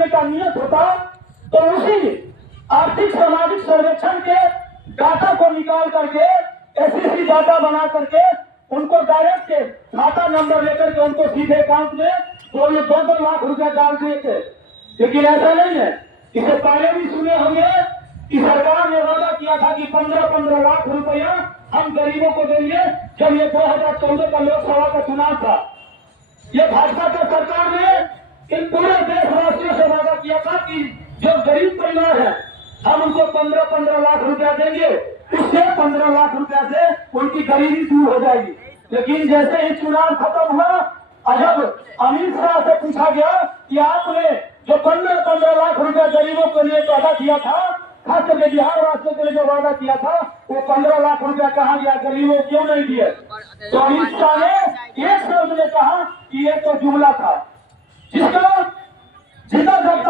करने का नियत होता तो उसी आर्थिक सामाजिक सर्वेक्षण के डाटा को निकाल करके एसएससी डाटा बना करके उनको डायरेक्ट खाता नंबर लेकर के उनको सीधे अकाउंट में 2-2 लाख रुपया डाल दिए थे। लेकिन ऐसा नहीं है। इसे पहले भी सुने होंगे कि सरकार ने वादा किया था कि 15-15 लाख रुपया हम गरीबों को देंगे जब ये 2014 का लोकसभा का चुनाव था। ये भाजपा की सरकार ने इन पूरे देशवासियों से वादा किया था कि जो गरीब परिवार है हम उनको 15-15 लाख रुपया देंगे, उससे 15 लाख रुपया से उनकी गरीबी दूर हो जाएगी। लेकिन जैसे ही चुनाव खत्म हुआ, जब अमित शाह से पूछा गया कि आपने जो 15-15 लाख रुपया गरीबों के लिए वादा किया था, खास करके बिहार वासियों के लिए जो वादा किया था, वो 15 लाख रुपया कहाँ गया, गरीबों को क्यों नहीं दिए? तो अमित शाह ने एक शब्द में कहा कि ये तो जुमला था, जिसका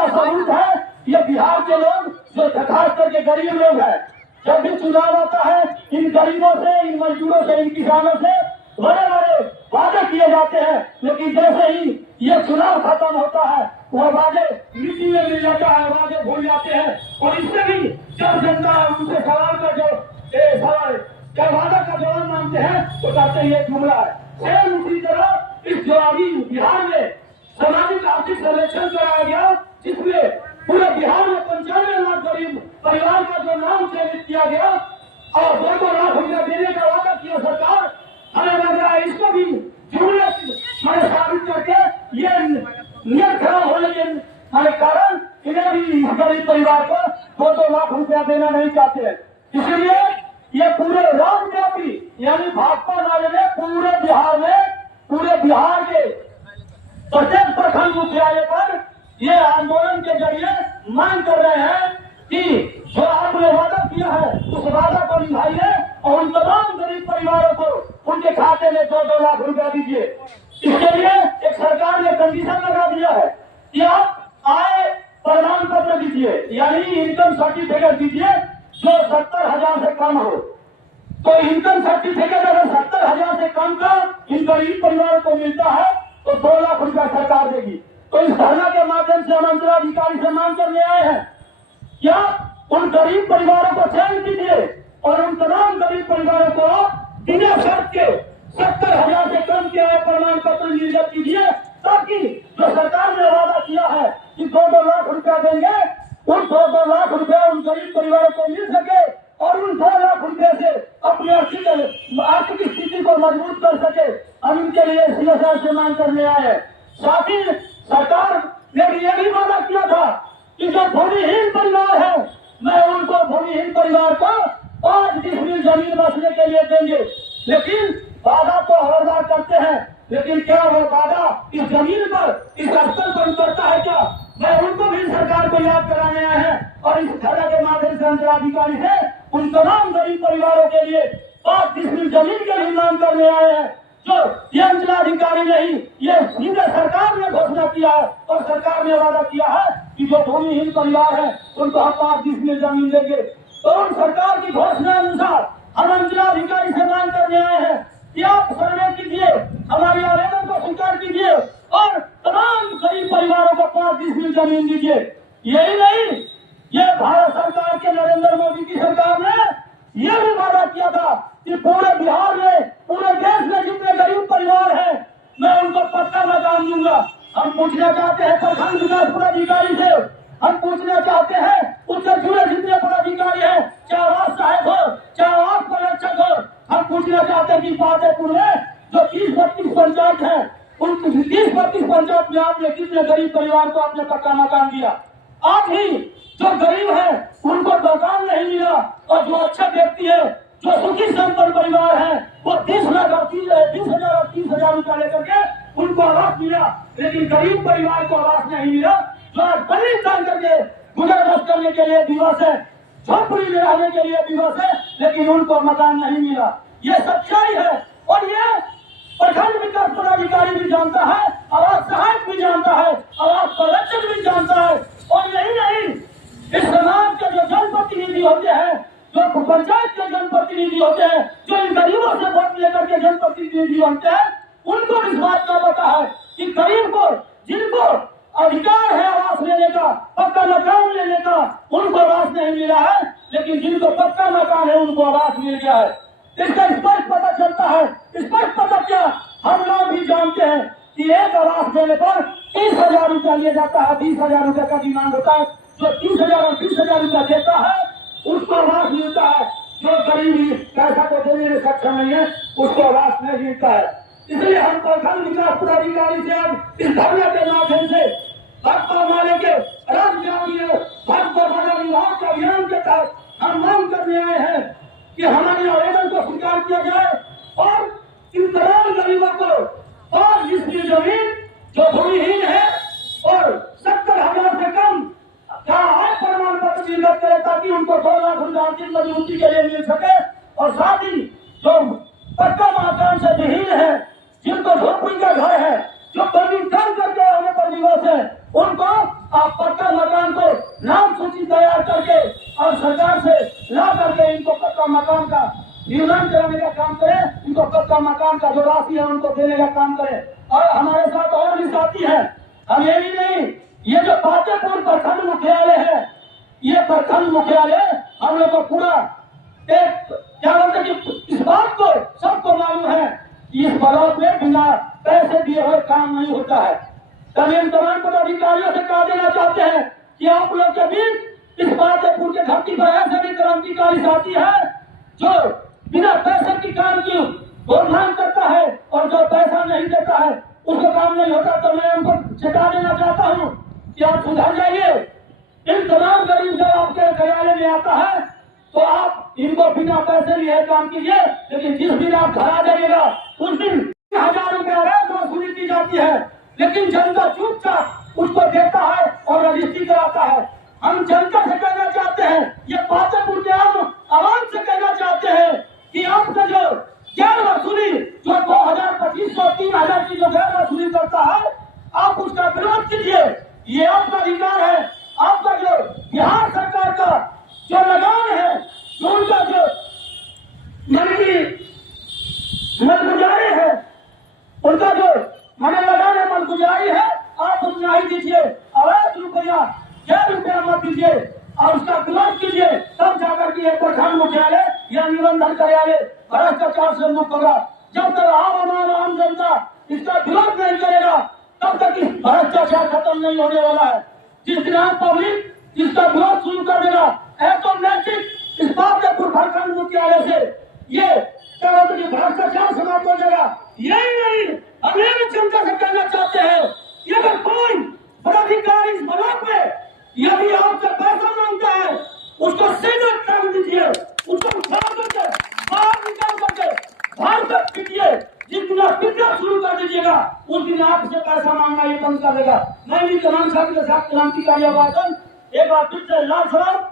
सबूत है ये बिहार के लोग जो खास करके गरीब लोग हैं। जब भी चुनाव आता है इन गरीबों से, इन मजदूरों से, इन किसानों से बड़े बड़े वादे किए जाते हैं, लेकिन जैसे ही ये चुनाव खत्म होता है वो वादे मिट्टी में मिल जाता है, वादे भूल जाते हैं। और इससे भी जब जनता उनसे सवाल का जो वादा का जवाब मांगते हैं तो कहते हैं ये जुमला है। सेम उसी तरह इस जो अभी बिहार में सामाजिक आर्थिक सर्वेक्षण कराया गया, जिसमें पूरे बिहार में 95 लाख गरीब परिवार का जो नाम चयनित किया गया और 2-2 लाख रुपया देने का वादा किया सरकार, हमें लग रहा है इसको भी जुमले मैंने साबित करके ये नियत खराब होने के कारण इन्हें भी गरीब परिवार को 2-2 लाख रुपया देना नहीं चाहते हैं। इसीलिए ये पूरे राष्ट्रव्यापी यानी भाजपा वाले ने पूरे बिहार के प्रत्येक प्रखंड मुख्यालय पर ये आंदोलन के जरिए मांग कर रहे हैं कि जो आपने वादा किया है उस वादा को निभाइए और उन तमाम गरीब परिवारों को उनके खाते में 2-2 लाख रुपया दीजिए। इसके लिए एक सरकार ने कंडीशन लगा दिया है कि आप आय प्रमाण पत्र दीजिए, यानी इनकम सर्टिफिकेट दीजिए जो 70,000 से कम हो। तो इनकम सर्टिफिकेट अगर 70,000 से कम का इन गरीब परिवारों को मिलता है तो 2 लाख रुपया सरकार देगी। तो इस धरना के माध्यम से हम अंचलाधिकारी से मांग करने आए हैं, क्या उन गरीब परिवारों को चयन कीजिए और उन तमाम गरीब परिवारों को बिना शर्त के 70,000 से कम के आय प्रमाण पत्र निर्गत कीजिए, ताकि जो सरकार ने वादा किया है कि 2-2 लाख रुपया देंगे, उन 2-2 लाख रुपया उन गरीब परिवारों को मिल सके और उन 2 लाख रुपये से अपनी आर्थिक स्थिति को मजबूत कर सके। हम इनके लिए सीएसआर से मांग करने आए हैं। साथ ही सरकार ने यह भी वादा किया था कि जो भूमिहीन परिवार है मैं उनको भूमिहीन परिवार को 5 डिसमिल जमीन बसने के लिए देंगे। लेकिन वादा तो हर बार करते हैं, लेकिन क्या वो वादा इस जमीन पर, इस स्थल पर उतरता है क्या? मैं उनको भी सरकार को याद कराने आए हैं और इस धरना के माध्यम से अंचलाधिकारी से उन तमाम गरीब परिवारों के लिए 5 डिसमिल जमीन के लिए मांग करने आए हैं, जो ये अंचलाधिकारी नहीं, ये सीधे सरकार ने घोषणा किया है और सरकार ने वादा किया है कि जो भूमिहीन परिवार है उनको हम 5 डिसमिल जमीन देंगे। तो उन सरकार की घोषणा अनुसार हम अंचलाधिकारी से मांग करने आए हैं कि आप सर्वे कीजिए, हमारे आवेदन को स्वीकार कीजिए और तमाम गरीब परिवारों को 5 डिसमिल जमीन दीजिए। यही नहीं, ये भारत सरकार के नरेंद्र मोदी की सरकार ने यह भी वादा किया था कि पूरे बिहार में, पूरे देश में जितने गरीब परिवार हैं मैं उनको पक्का मकान दूंगा। हम पूछना चाहते हैं प्रखंड विकास पदाधिकारी से, हम पूछना चाहते हैं उससे जुड़े जितने पदाधिकारी हैं, चाहे आवास सहायक हो, चाहे आवास पर्यवेक्षक हो, हम पूछना चाहते हैं कि फतेहपुर में जो 30-32 पंचायत है, उन 30-32 पंचायत में आपने कितने गरीब परिवार को आपने पक्का मकान दिया? आज ही जो गरीब है उनको मकान नहीं मिला और जो अच्छा व्यक्ति है, जो सुखी संपन्न परिवार है, वो 20,000 और 30,000 रुपया लेकर के उनको आवास मिला, लेकिन गरीब परिवार को आवास नहीं मिला। जो आज गरीब जान करके गुजर बस करने के लिए दिवस है, झोपड़ी में रहने के लिए दिवस है, लेकिन उनको मकान नहीं मिला। ये सच्चाई है और ये प्रखंड विकास पदाधिकारी भी जानता है, आवास सहायक भी जानता है, आवास पर्यवेक्षक भी जानता है। और यही नहीं, इस समाज के जो जनप्रतिनिधि होते हैं, जो पंचायत के जनप्रतिनिधि होते हैं, जो इन गरीबों से वोट लेकर के जनप्रतिनिधि बनते हैं, उनको इस बात का पता है कि गरीब को, जिनको अधिकार है आवास लेने का, पक्का मकान लेने का उनको आवास नहीं मिला है, लेकिन जिनको पक्का मकान है उनको आवास मिल गया है। इसका स्पष्ट पता चलता है, स्पष्ट पता क्या, हम लोग भी जानते हैं कि एक आवास देने पर 30,000 रुपया लिया जाता है, 20,000 रुपया का डिमांड होता है। जो 30,000 और 20,000 रुपया देता है उसको आवास मिलता है, जो गरीब पैसा को देने में सक्षम नहीं है उसको आवास नहीं मिलता है। इसलिए हम प्रखंड विकास पदाधिकारी से आज इस धरने के माध्यम से भाजपा माले के राज्य ग्रामीण भाजपा विभाग के अभियान के तहत हम मांग करने आए हैं कि हमारे आवेदन को स्वीकार किया जाए और इन तमाम गरीबों को और जिसकी जमीन जो भूमिहीन है और 70,000 से कम का आय प्रमाण पत्र निर्गत करे ताकि उनको 2 लाख रुपये आर्थिक मजबूती के लिए मिल सके। और साथ ही जो पक्का मकान से विहीन है, जिनको झोपड़ी का घर है, जो पंजीकरण करके होने पर विवश है, उनको आप पक्का मकान को नाम सूची तैयार करके और सरकार से ला करके इनको पक्का मकान का निर्माण कराने का काम करें, इनको पक्का मकान का जो राशि है उनको देने का काम करें। और हमारे साथ और भी साथी है, हम ये भी नहीं, ये जो पातेपुर प्रखंड मुख्यालय है, ये प्रखंड मुख्यालय हम लोग को पूरा एक क्या बोलते कि इस बात को सबको मालूम है, इस ब्लॉक में बिना पैसे दिए हुए काम नहीं होता है। तमाम पदाधिकारियों से कह देना चाहते हैं कि आप लोग के बीच इस पातेपुर के धरती पर ऐसे भी क्रांतिकारी साथी है जो बिना पैसे की काम की मांग करता है और जो पैसा नहीं देता है उसको काम नहीं होता। तो मैं उनको चेता देना चाहता हूँ कि आप सुधर जाइए। इन तमाम गरीब जब आपके कार्यालय में आता है तो आप इनको बिना पैसे लिए काम कीजिए, लेकिन जिस दिन आप घर आ जाइएगा उस दिन 1000 रुपया अवैध वसूली की जाती है, लेकिन जनता चुपचाप उसको देता है और रजिस्ट्री कराता है। हम जनता से कहना चाहते हैं, ये पातेपुर के आवाम से कहना चाहते हैं कि आपका जो गैर वसूली जो 2,000-2,500 3,000 की जो गैर वसूली करता है आप उसका विरोध कीजिए। ये आपका अधिकार है, आपका जो बिहार सरकार का जो लगान है, जो उनका जो मलगुजारी है, उनका जो मने लगान है, मलगुजारी है, आप उतना ही दीजिए। अवैध रुपया गैर रुपया मत दीजिए और उसका विरोध कीजिए, तब जाकर के प्रखंड मुख्यालय या निबंधन कार्यालय भ्रष्टाचार से मुक्त होगा। जब तक आम जनता इसका विरोध नहीं करेगा तब तक इस भ्रष्टाचार खत्म नहीं होने वाला है। जिस दिन आम पब्लिक इसका विरोध शुरू कर देगा, ऑटोमेटिक इस पातेपुर प्रखंड मुख्यालय से ये भ्रष्टाचार समाप्त हो जाएगा। यही नहीं, हम ये भी जनता से कहना चाहते हैं कि अगर कोई पदाधिकारी इस ब्लॉक में यदि आपसे पैसा मांगता है उसको सीधे कर दीजिए, उसको उठा करके बाहर निकाल करके बाहर तक पीटिए। जिस दिन आप पीटना शुरू कर दीजिएगा उस दिन आपसे पैसा मांगना ये बंद कर देगा। मैं भी तमाम साथी के साथ क्रांतिकारी आवाज़ एक बार फिर से लाल सलाम।